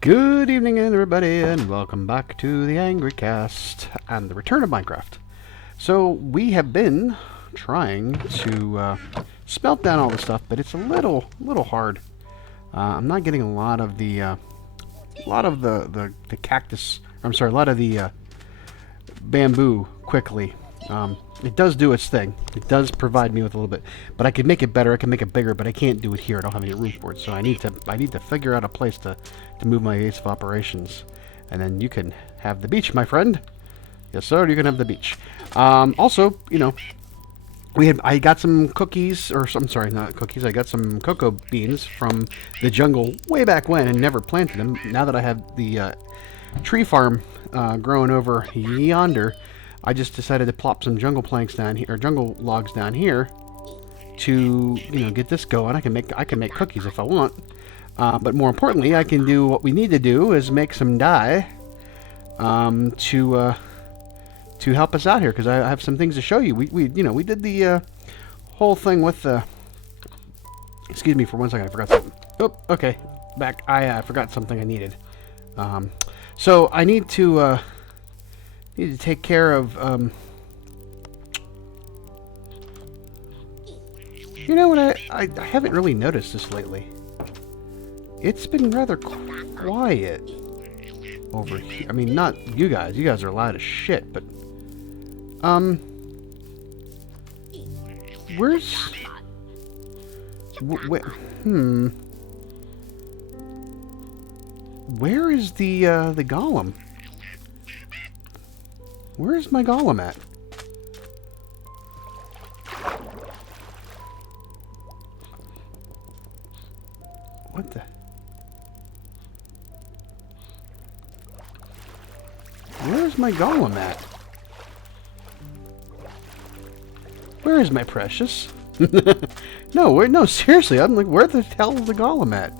Good evening, everybody, and welcome back to the Angry Cast and the return of Minecraft. So we have been trying to smelt down all the stuff, but it's a little hard. I'm not getting a lot of the cactus. I'm sorry, a lot of the bamboo quickly. It does do its thing. It does provide me with a little bit, but I could make it better. I can make it bigger, but I can't do it here. I don't have any room for it, so I need to figure out a place to move my base of operations, and then you can have the beach, my friend. Yes, sir. You can have the beach. Also, you know, I got some cookies, or I'm sorry, not cookies. I got some cocoa beans from the jungle way back when, and never planted them. Now that I have the tree farm growing over yonder, I just decided to plop some jungle planks down here, or jungle logs down here, to get this going. I can make cookies if I want, but more importantly, I can do what we need to do is make some dye to help us out here, because I have some things to show you. We did the whole thing with the. Excuse me for 1 second. I forgot something. Oh, okay, back. I forgot something I needed. So I need to take care of, you know what, I haven't really noticed this lately. It's been rather quiet over here. I mean, not you guys. You guys are loud as shit, but, where's, where is the golem? Where is my golem at? What the? Where is my golem at? Where is my precious? No, seriously, I'm like, where the hell is the golem at?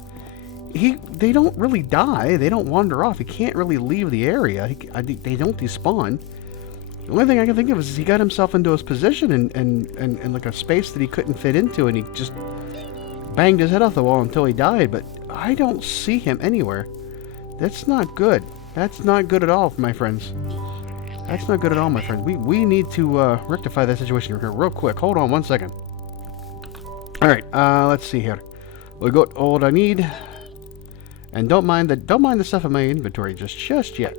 They don't really die. They don't wander off. He can't really leave the area. They don't despawn. The only thing I can think of is he got himself into his position and like a space that he couldn't fit into, and he just banged his head off the wall until he died, but I don't see him anywhere. That's not good. That's not good at all, my friends. That's not good at all, my friends. We need to rectify that situation here real quick. Hold on 1 second. Alright, let's see here. We got all that I need. And don't mind the stuff in my inventory just yet.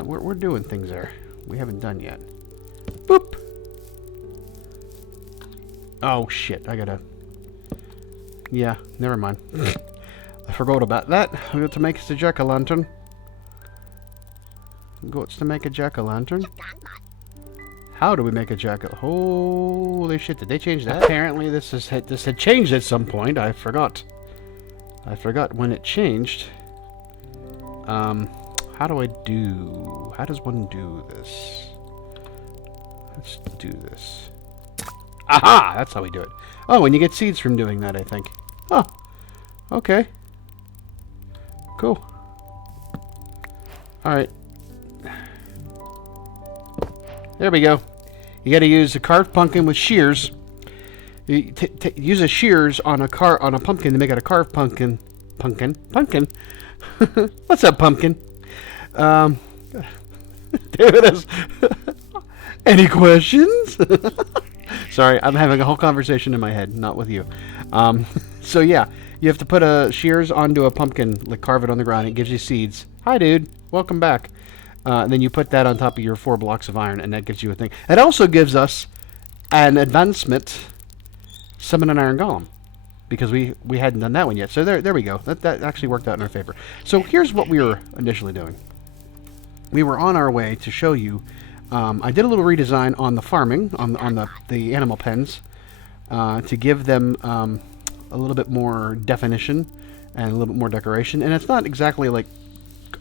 We're doing things there. We haven't done yet. Boop. Oh shit! I gotta. Yeah, never mind. I forgot about that. I got to make us a jack-o'-lantern. Got to make a jack-o'-lantern. How do we make a jack-o'? Holy shit! Did they change that? Apparently, this had changed at some point. I forgot. I forgot when it changed. How does one do this? Let's do this. Aha! That's how we do it. Oh, and you get seeds from doing that, I think. Oh, okay. Cool. Alright. There we go. You gotta use a carved pumpkin with shears. You use a shears on a pumpkin to make it a carved pumpkin. Pumpkin. What's up, pumpkin? There it is. Any questions? Sorry, I'm having a whole conversation in my head, not with you. So yeah, you have to put shears onto a pumpkin, like carve it on the ground. It gives you seeds. Hi, dude. Welcome back. And then you put that on top of your 4 blocks of iron, and that gives you a thing. It also gives us an advancement. Summon an iron golem, because we hadn't done that one yet. So there we go. That actually worked out in our favor. So here's what we were initially doing. We were on our way to show you. I did a little redesign on the farming, on the animal pens, to give them a little bit more definition and a little bit more decoration. And it's not exactly like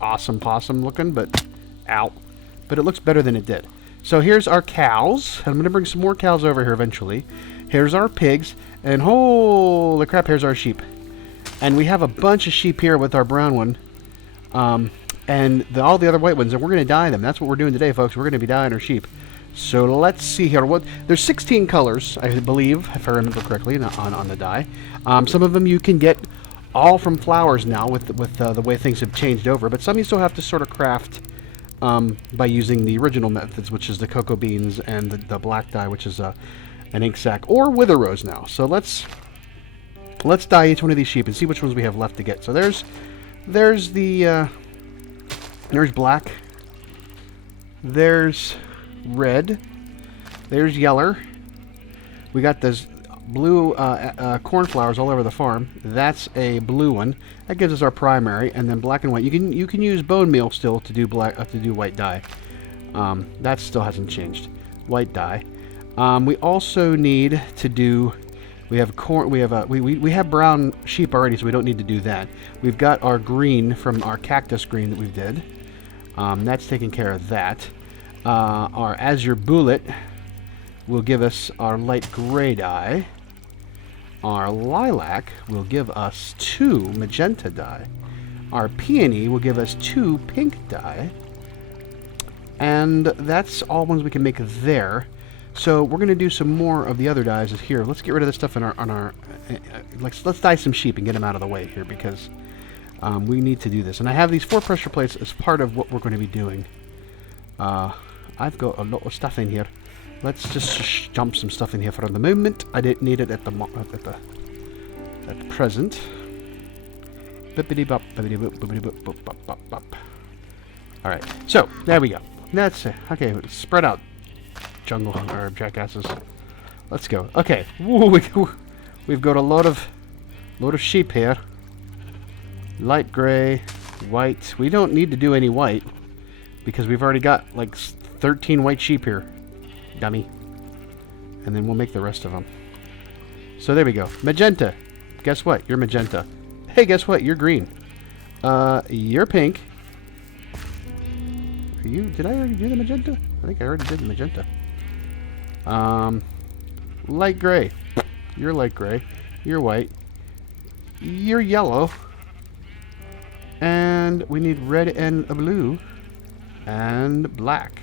awesome possum looking, but it looks better than it did. So here's our cows. I'm going to bring some more cows over here eventually. Here's our pigs, and holy crap, here's our sheep. And we have a bunch of sheep here with our brown one, and all the other white ones, and we're going to dye them. That's what we're doing today, folks. We're going to be dyeing our sheep. So let's see here. There's 16 colors, I believe, if I remember correctly, on the dye. Some of them you can get all from flowers now with the way things have changed over. But some you still have to sort of craft by using the original methods, which is the cocoa beans and the black dye, which is an ink sac, or wither rose now. So let's dye each one of these sheep and see which ones we have left to get. So there's black, there's red, there's yeller. We got this blue cornflowers all over the farm. That's a blue one. That gives us our primary, and then black and white. You can use bone meal still to do white dye. That still hasn't changed. White dye. We also need to do. We have corn. We have brown sheep already, so we don't need to do that. We've got our green from our cactus green that we did. That's taking care of that. Our azure bullet will give us our light gray dye. Our lilac will give us 2 magenta dye. Our peony will give us 2 pink dye. And that's all ones we can make there. So we're going to do some more of the other dyes here. Let's get rid of this stuff on our let's dye some sheep and get them out of the way here, because we need to do this. And I have these 4 pressure plates as part of what we're going to be doing. I've got a lot of stuff in here. Let's just dump some stuff in here for the moment. I didn't need it at present. All right, so there we go. That's it. Okay, spread out, jungle or jackasses. Let's go. Okay, we've got a lot of sheep here. Light gray, white. We don't need to do any white because we've already got like 13 white sheep here. Dummy. And then we'll make the rest of them. So there we go. Magenta. Guess what? You're magenta. Hey, guess what? You're green. You're pink. Are you? Did I already do the magenta? I think I already did the magenta. Light gray. You're light gray. You're white. You're yellow. And we need red and blue. And black.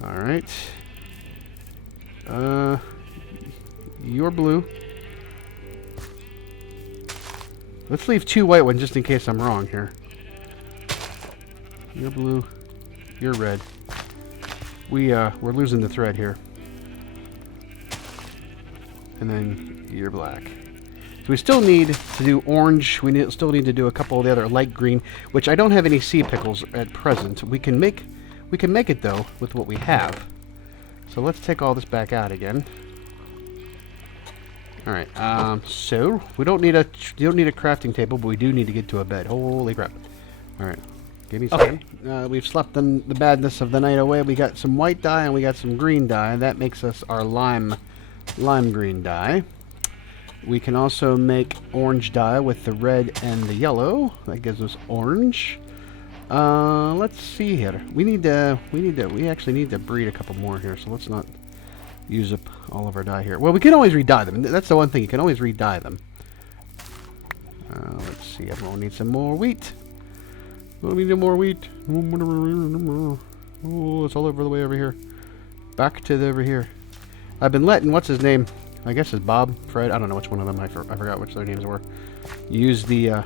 Alright. You're blue. Let's leave 2 white ones just in case I'm wrong here. You're blue. You're red. We're losing the thread here. And then you're black. So we still need to do orange. Still need to do a couple of the other light green, which I don't have any sea pickles at present. We can make it though with what we have. So let's take all this back out again. All right. So we don't need a crafting table, but we do need to get to a bed. Holy crap! All right. Give me some. Okay. We've slept the badness of the night away. We got some white dye and we got some green dye. That makes us our lime green dye. We can also make orange dye with the red and the yellow. That gives us orange. Let's see here. We actually need to breed a couple more here, so let's not use up all of our dye here. Well, we can always re-dye them. That's the one thing. You can always re-dye them. Let's see. Everyone needs some more wheat. We need more wheat. Oh, it's all over the way over here. Back to over here. I've been letting, what's his name? I guess it's Bob, Fred. I don't know which one of them. I forgot which their names were. Use the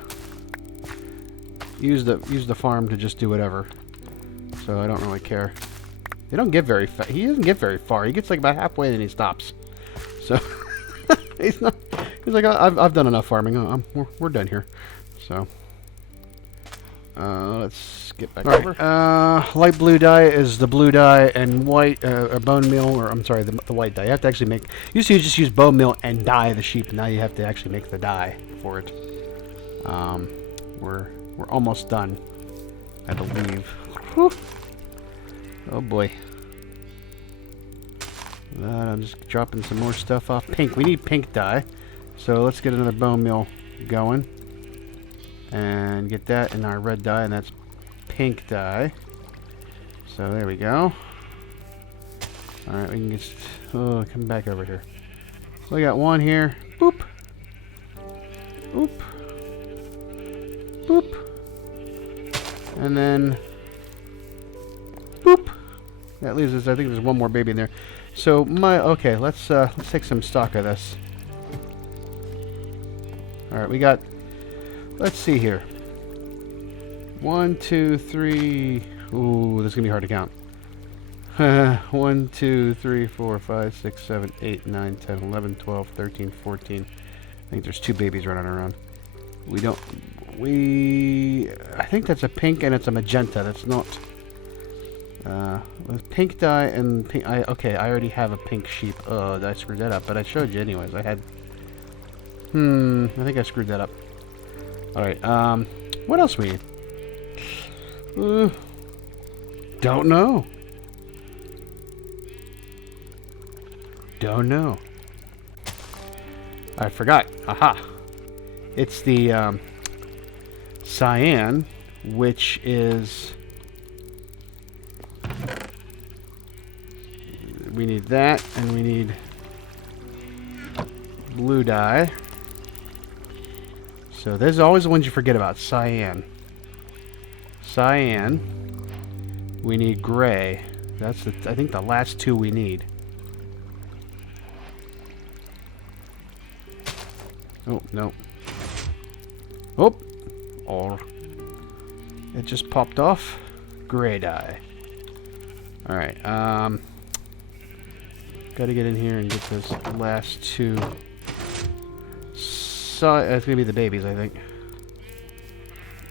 farm to just do whatever. So I don't really care. They don't get very far. He doesn't get very far. He gets like about halfway and then he stops. So he's like, I've done enough farming. We're done here. So let's get back over. Light blue dye is the blue dye, and white bone meal, or I'm sorry, the white dye. You have to actually make. Used to just use bone meal and dye the sheep. Now you have to actually make the dye for it. We're almost done, I believe. Whew. Oh boy. I'm just dropping some more stuff off. Pink. We need pink dye. So let's get another bone meal going. And get that in our red dye, and that's pink dye. So there we go. Alright, we can just... Oh, come back over here. So we got one here. Boop. Boop. Boop. And then... Boop. That leaves us, I think there's one more baby in there. So, okay, let's take some stock of this. All right, we got. Let's see here. 1, 2, 3. Ooh, this is gonna be hard to count. 1, 2, 3, 4, 5, 6, 7, 8, 9, 10, 11, 12, 13, 14. I think there's 2 babies running around. I think that's a pink and it's a magenta. That's not. With pink dye and pink. Okay, I already have a pink sheep. Oh, I screwed that up, but I showed you anyways. I think I screwed that up. Alright, what else we need? Don't know. Don't know. I forgot. Aha. It's the, cyan, which is... We need that, and we need blue dye. So there's always the ones you forget about. Cyan. Cyan. We need gray. That's I think the last 2 we need. Oh, no. Oh! Or it just popped off. Gray dye. Alright, gotta get in here and get those last 2. So, it's gonna be the babies, I think.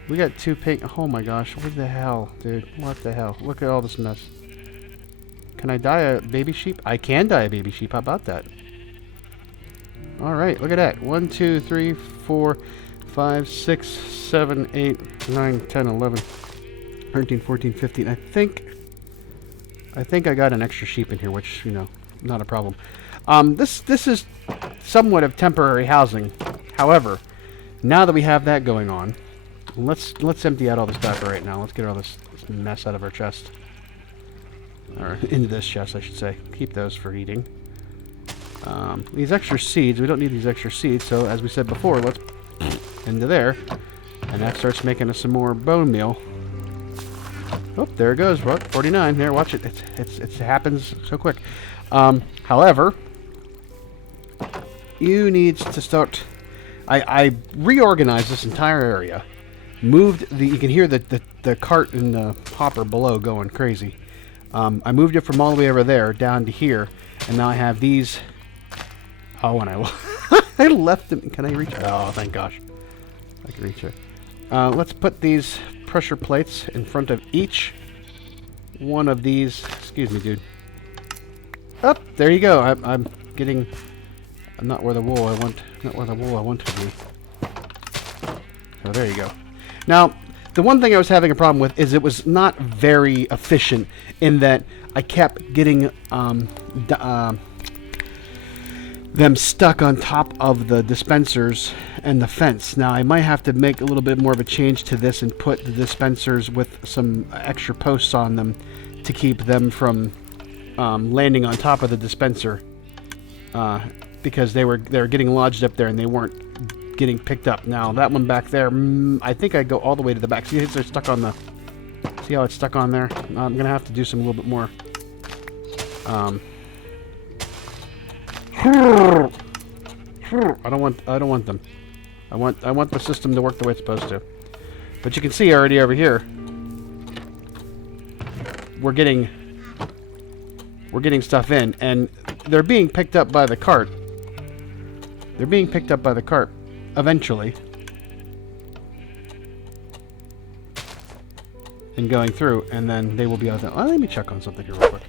We got 2 pink. Oh my gosh, what the hell, dude? What the hell? Look at all this mess. Can I dye a baby sheep? I can dye a baby sheep. How about that? Alright, look at that. 1, 2, 3, 4, 5, 6, 7, 8, 9, 10, 11, 13, 14, 15. I think I got an extra sheep in here, which, you know, not a problem. This is somewhat of temporary housing. However, now that we have that going on, let's empty out all this diaper right now. Let's get all this mess out of our chest. Or into this chest, I should say. Keep those for eating. These extra seeds, we don't need these extra seeds, so as we said before, let's into there. And that starts making us some more bone meal. Oh, there it goes. What? 49. There, watch it. It happens so quick. However, you need to start... I reorganized this entire area. Moved the... You can hear the cart and the hopper below going crazy. I moved it from all the way over there down to here. And now I have these... Oh, and I left them... Can I reach... Oh, thank gosh. I can reach it. Let's put these pressure plates in front of each one of these. Excuse me, dude. Up, there you go. I'm getting... I'm not where the wool I want... Not where the wool I want to be. So there you go. Now, the one thing I was having a problem with is it was not very efficient in that I kept getting them stuck on top of the dispensers and the fence. Now, I might have to make a little bit more of a change to this and put the dispensers with some extra posts on them to keep them from landing on top of the dispenser because they were getting lodged up there and they weren't getting picked up. Now, that one back there, I think I go all the way to the back. See, it's stuck on the... See how it's stuck on there? I'm going to have to do some a little bit more... I don't want them. I want the system to work the way it's supposed to. But you can see already over here, we're getting stuff in, and they're being picked up by the cart. They're being picked up by the cart eventually, and going through, and then they will be out there. Let me check on something here real quick.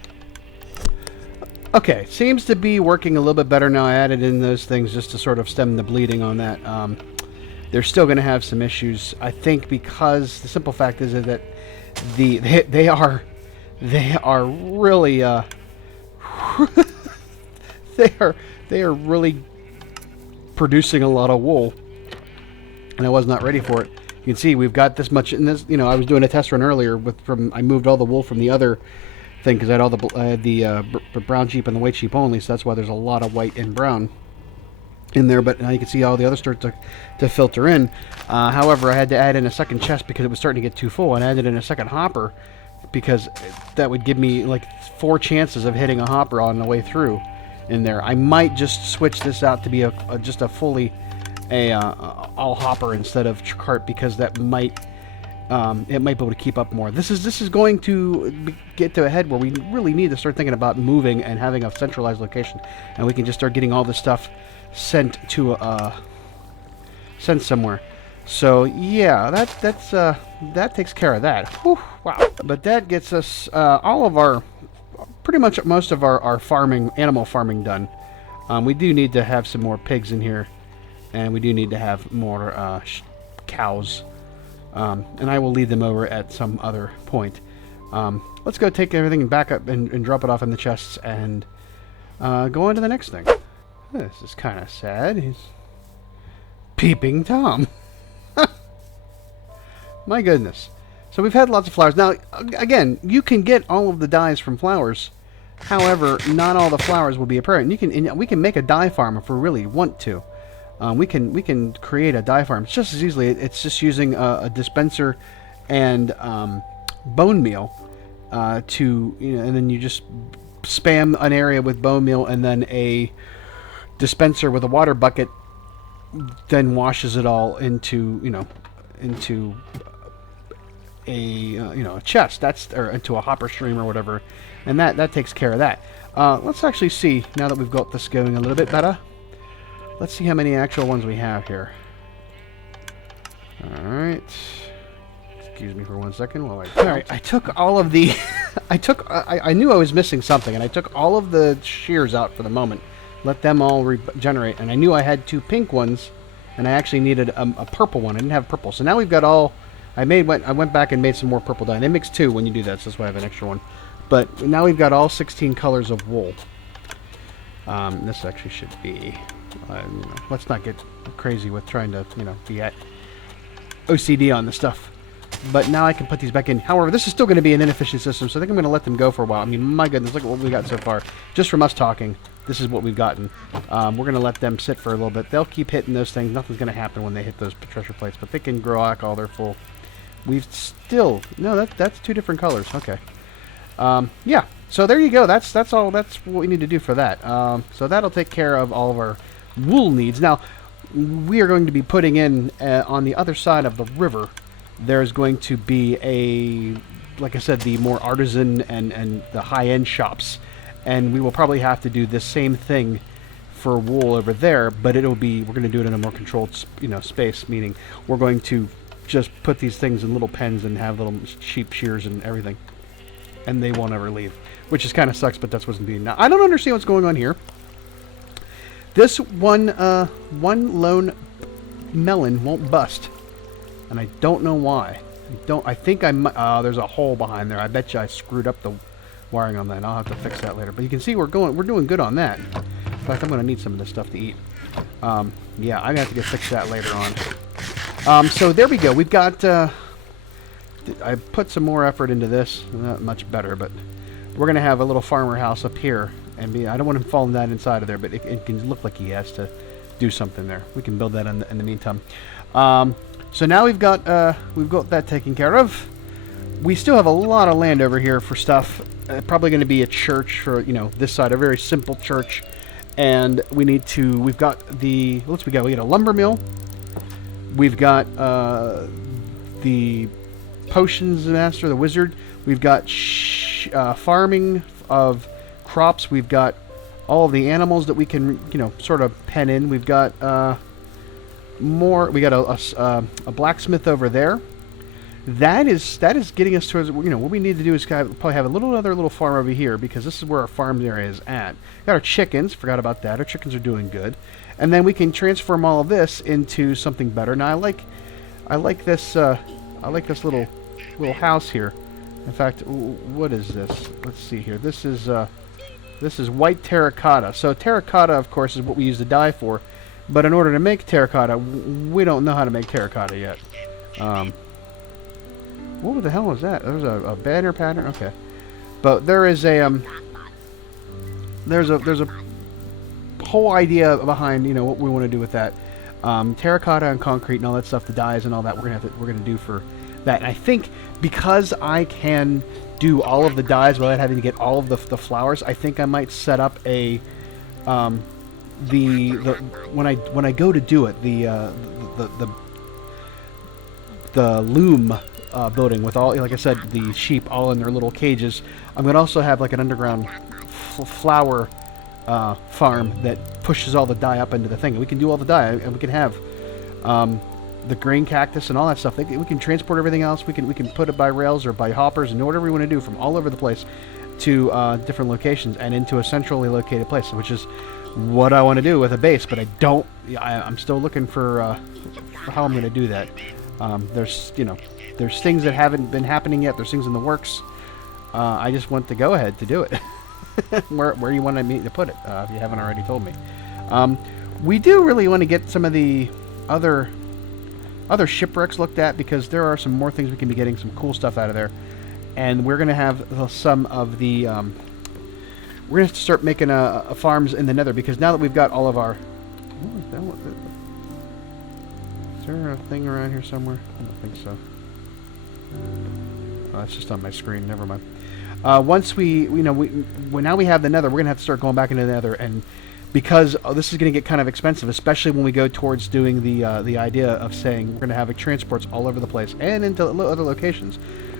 Okay, seems to be working a little bit better now. I added in those things just to sort of stem the bleeding on that. They're still going to have some issues, I think, because the simple fact is that they are really they are really producing a lot of wool, and I was not ready for it. You can see we've got this much in this. You know, I was doing a test run earlier I moved all the wool from the other thing because I had all the brown sheep and the white sheep only, so that's why there's a lot of white and brown in there. But now you can see all the other start to filter in. However, I had to add in a second chest because it was starting to get too full, and I added in a second hopper because that would give me like 4 chances of hitting a hopper on the way through in there. I might just switch this out to be just a fully a all hopper instead of cart, because that might it might be able to keep up more. This is going to get to a head where we really need to start thinking about moving and having a centralized location, and we can just start getting all this stuff sent to sent somewhere. So yeah, that takes care of that. Whew, wow. But that gets us all of our, pretty much most of our farming, animal farming done. We do need to have some more pigs in here, and we do need to have more cows. And I will lead them over at some other point. Let's go take everything and back up and drop it off in the chests and go on to the next thing. This is kind of sad. He's peeping Tom. My goodness. So we've had lots of flowers. Now, again, you can get all of the dyes from flowers. However, not all the flowers will be apparent. We can make a dye farm if we really want to. We can create a dye farm. It's just as easily. It's just using a dispenser and bone meal to, and then you just spam an area with bone meal, and then a dispenser with a water bucket then washes it all into a chest. Or into a hopper stream or whatever, and that takes care of that. Let's actually see, now that we've got this going a little bit better. Let's see how many actual ones we have here. Alright. Excuse me for 1 second while I... Alright, I took all of the... I knew I was missing something, and I took all of the shears out for the moment. Let them all regenerate, and I knew I had 2 pink ones, and I actually needed a purple one. I didn't have purple. So now we've got all... I went back and made some more purple dye. They mix 2 when you do that, so that's why I have an extra one. But now we've got all 16 colors of wool. This actually should be... let's not get crazy with trying to, be at OCD on the stuff. But now I can put these back in. However, this is still going to be an inefficient system, so I think I'm going to let them go for a while. I mean, my goodness, look at what we got so far. Just from us talking, this is what we've gotten. We're going to let them sit for a little bit. They'll keep hitting those things. Nothing's going to happen when they hit those treasure plates, but they can grow back all their full. We've still... No, that's 2 different colors. Okay. Yeah. So there you go. That's all. That's what we need to do for that. So that'll take care of all of our wool needs. Now, we are going to be putting in on the other side of the river. There's going to be like I said, the more artisan and the high-end shops, and we will probably have to do this same thing for wool over there. But we're going to do it in a more controlled, space. Meaning, we're going to just put these things in little pens and have little sheep shears and everything, and they won't ever leave, which is kind of sucks. But that's what's being. Now, I don't understand what's going on here. This one lone melon won't bust, and I don't know why. I think there's a hole behind there. I bet you I screwed up the wiring on that. I'll have to fix that later. But you can see we're doing good on that. In fact, I'm going to need some of this stuff to eat. Yeah, I'm going to have to fix that later on. So there we go. We've got... I put some more effort into this. Not much better, but we're going to have a little farmer house up here. And I don't want him falling down inside of there, but it can look like he has to do something there. We can build that in the meantime. So now we've got that taken care of. We still have a lot of land over here for stuff. Probably going to be a church for this side, a very simple church. And we've got we got a lumber mill. We've got the potions master, the wizard. We've got farming of crops. We've got all of the animals that we can sort of pen in. We've got more. We got a blacksmith over there. That is getting us towards what we need to do is probably have another little farm over here, because this is where our farm area is at. Got our chickens. Forgot about that. Our chickens are doing good, and then we can transform all of this into something better. Now I like this little house here. In fact, what is this? Let's see here. This is white terracotta. So terracotta, of course, is what we use the dye for. But in order to make terracotta, we don't know how to make terracotta yet. What the hell is that? There's a banner pattern. Okay, but there is there's a whole idea behind what we want to do with that. Terracotta and concrete and all that stuff, the dyes and all that we're gonna do for that. And I think because I can do all of the dyes without having to get all of the flowers, I think I might set up a the when I go to do it, the loom building with all, like I said, the sheep all in their little cages. I'm gonna also have like an underground flower farm that pushes all the dye up into the thing. And we can do all the dye, and we can have the grain cactus and all that stuff. We can transport everything else. We can put it by rails or by hoppers and do whatever we want to do from all over the place to different locations and into a centrally located place, which is what I want to do with a base. But I'm still looking for how I'm going to do that. There's things that haven't been happening yet. There's things in the works. I just want the go ahead to do it. where you want me to put it, if you haven't already told me. We do really want to get some of the other shipwrecks looked at, because there are some more things we can be getting some cool stuff out of there. And we're going to have some of the... we're going to start making farms in the nether, because now that we've got all of our... Is there a thing around here somewhere? I don't think so. Oh, that's just on my screen. Never mind. Once now we have the nether, we're going to have to start going back into the nether, and because this is going to get kind of expensive, especially when we go towards doing the idea of saying we're going to have transports all over the place and into other locations,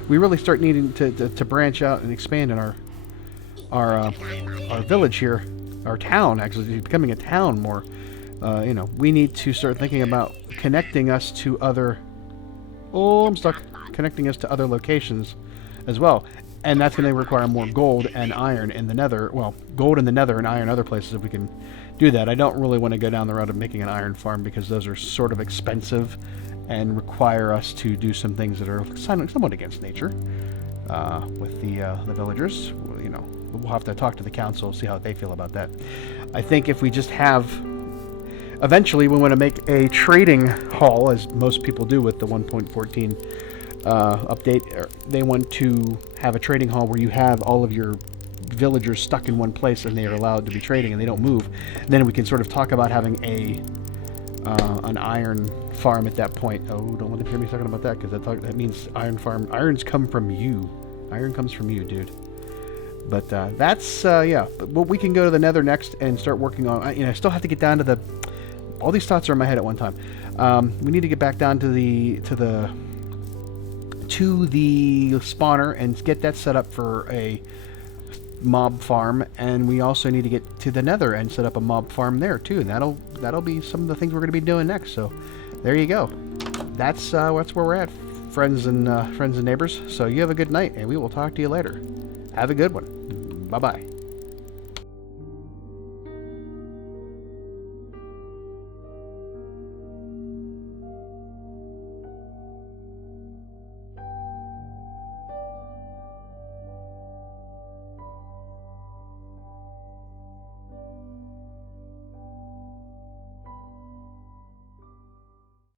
we really start needing to branch out and expand in our village here, our town, actually becoming a town more. We need to start thinking about connecting us to other... Oh, I'm stuck. Connecting us to other locations as well. And that's going to require more gold and iron in the nether. Well, gold in the nether and iron other places if we can do that. I don't really want to go down the road of making an iron farm, because those are sort of expensive and require us to do some things that are somewhat against nature with the villagers. We'll have to talk to the council, see how they feel about that. I think if we just have... Eventually, we want to make a trading hall, as most people do with the 1.14 update. They want to have a trading hall where you have all of your villagers stuck in one place and they are allowed to be trading and they don't move. And then we can sort of talk about having an iron farm at that point. Oh, don't let them hear me talking about that, because that means iron farm. Irons come from you. Iron comes from you, dude. But that's yeah. But we can go to the nether next and start working on... I still have to get down to the... All these thoughts are in my head at one time. We need to get back down to the spawner and get that set up for a mob farm, and we also need to get to the nether and set up a mob farm there too, and that'll be some of the things we're going to be doing next. So there you go. That's where we're at, friends and neighbors. So you have a good night, and we will talk to you later. Have a good one. Bye bye.